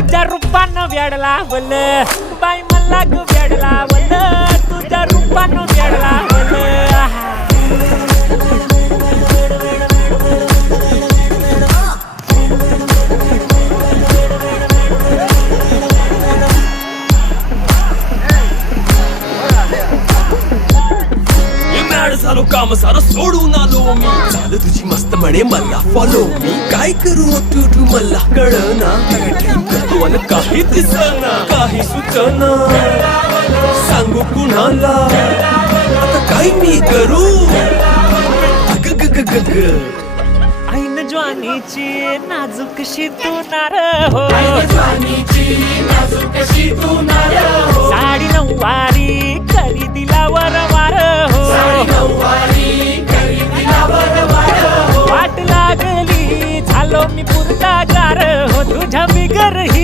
तुझ्या रूपानं वेडला वल बाई मला ग वेडला वल तुझ्या रूपानं वेडला वल झालो काम सारं सोडून आलो मी झालं तुझी मस्त म्हणे मला फॉलो मी काय करू तू मला कळना करतो आणि काही दिसना काही सुचना सांगू कुणाला आता काय मी करू ऐन ज्वानीची नाजूकशी तू नार हो साडी नऊवारी करी दिला वरवार हो वाट लागली झालो मी पुरता गार हो तुझ्या बिगर ही